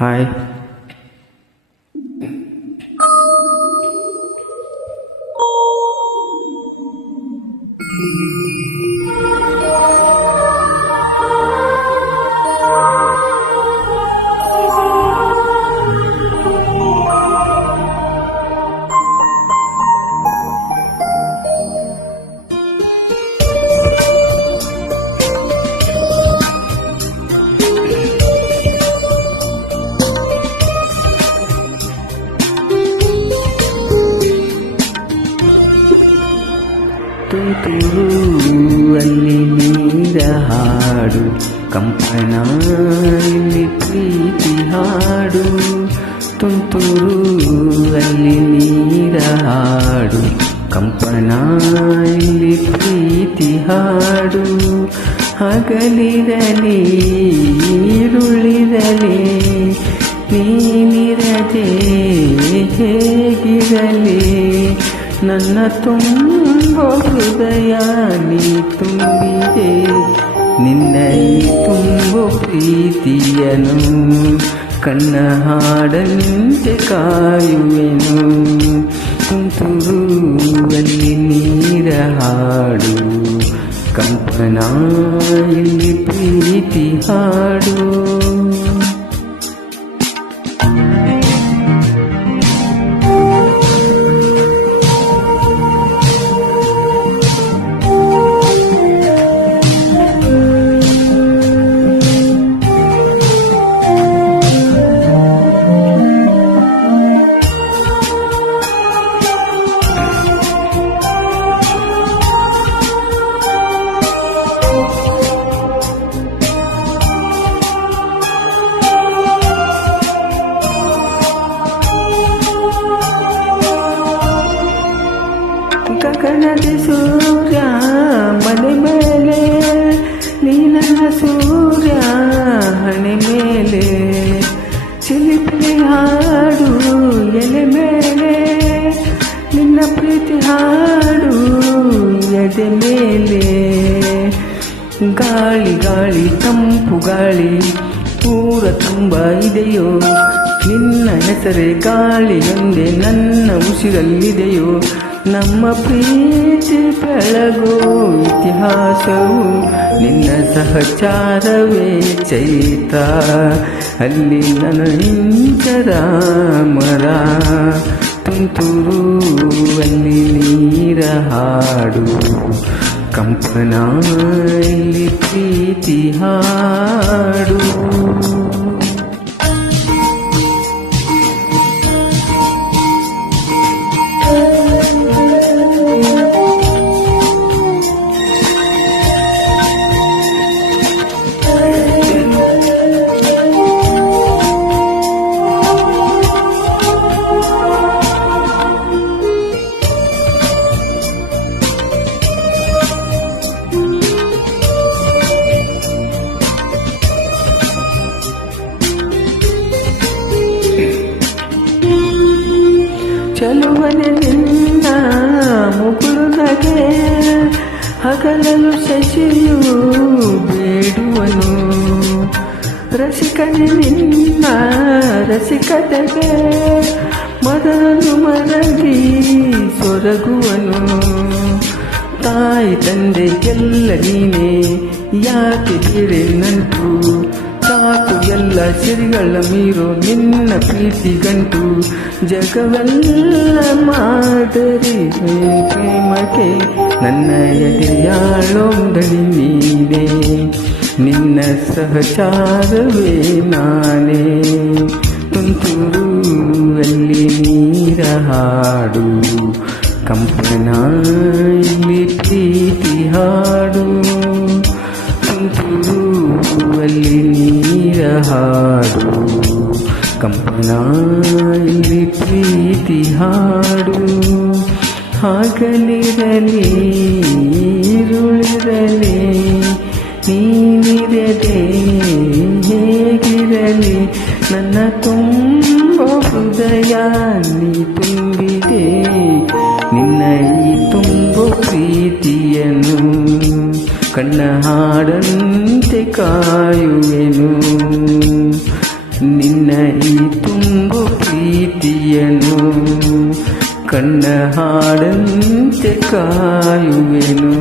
Hi. ತುಂತುರು ಅಲ್ಲಿ ನೀರ ಹಾಡು, ಕಂಪನ ಇಲ್ಲಿ ಪ್ರೀತಿ ಹಾಡು. ತುಂತುರು ಅಲ್ಲಿ ನೀರ ಹಾಡು, ಕಂಪನ ಇಲ್ಲಿ ಪ್ರೀತಿ ಹಾಡು. ಹಗಲಿರಲಿ ಈರುಳಿರಲಿ ನೀನಿರದೆ ಹೇಗಿರಲಿ, ನನ್ನ ತುಂಬ ಹೃದಯ ನೀ ತುಂಬಿದೆ. ನಿನ್ನ ಈ ತುಂಬ ಪ್ರೀತಿಯನು ಕಣ್ಣ ಹಾಡಂತೆ ಕಾಯುವೆನು. ತುಂತುರು ಅಲ್ಲಿ ನೀರ ಹಾಡು, ಕಂಪನ ಇಲ್ಲಿ ಪ್ರೀತಿ ಹಾಡು. ಗಗನದ ಸೂರ್ಯ ಮನೆ ಮೇಲೆ, ನೀ ನನ್ನ ಸೂರ್ಯ ಹಣೆ ಮೇಲೆ. ಚಿಲಿಪಿಲಿ ಹಾಡು ಎಲೆ ಮೇಲೆ, ನಿನ್ನ ಪ್ರೀತಿ ಹಾಡು ಎದೆ ಮೇಲೆ. ಗಾಳಿ ಗಾಳಿ ತಂಪು ಗಾಳಿ ಊರ ತುಂಬ ಇದೆಯೋ, ನಿನ್ನ ಹೆಸರೇ ಗಾಳಿಯೊಂದೇ ನನ್ನ ಉಸಿರಲ್ಲಿದೆಯೋ. ನಮ್ಮ ಪ್ರೀತಿ ಬೆಳಗೋ ಇತಿಹಾಸವು ನಿನ್ನ ಸಹಚಾರವೇ ಚೈತ್ರ. ಅಲ್ಲಿ ನನ್ನ ಇಂಚರ ಮರ, ತುಂತುರು ಅಲ್ಲಿ ನೀರ ಹಾಡು, ಕಂಪನ ಇಲ್ಲಿ ಪ್ರೀತಿ ಹಾಡು. ಚಲುವನೆ ನಿನ್ನ ಮುಗುಳು ನಗೆ, ಹಗಲಲು ಶಶಿಯು ಬೇಡುವನು. ರಸಿಕನೆ ನಿನ್ನ ರಸಿಕತೆಗೆ ಮದನು ಮರಗಿ ಸೊರಗುವನು. ತಾಯಿ ತಂದೆಗೆಲ್ಲ ನೀನೇ ಯಾಕೆ ಬೇರೆ ನಂಟು, ಸಾಕು ಎಲ್ಲ ಸಿರಿಗಳ ಮೀರೋ ನಿನ್ನ ಪ್ರೀತಿ ಗಂಟು. ಜಗವೆಲ್ಲ ಮಾದರಿ ಪ್ರೇಮಕ್ಕೆ ನನ್ನ ಎದೆಯಾಳೊಂದಡಿ ನೀನೇ, ನಿನ್ನ ಸಹಚಾರವೇ ನಾನೇ. ತುಂತುರು ಅಲ್ಲಿ ನೀರ ಹಾಡು, ಕಂಪನ ಇಲ್ಲಿ ಪ್ರೀತಿ ಹಾಡು. ತುಂತುರು ಅಲ್ಲಿ ನೀರ ಹಾಡು, ಕಂಪನ ಇಲ್ಲಿ ಪ್ರೀತಿ ಹಾಡು. ಹಗಲಿರಲಿ ಈರುಳಿರಲಿ ನೀನಿರದೆ ಹೇಗಿರಲಿ, ನನ್ನ ತುಂಬ ಹೃದಯ ನೀ ತುಂಬಿದೆ. ನಿನ್ನ ಈ ತುಂಬ ಪ್ರೀತಿಯನ್ನು ಕಣ್ಣ ಹಾಡಂತೆ ಕಾಯುವೆನು. ನಿನ್ನ ಈ ತುಂಬು ಪ್ರೀತಿಯನು ಕಣ್ಣ ಹಾಡಂತೆ ಕಾಯುವೆನು.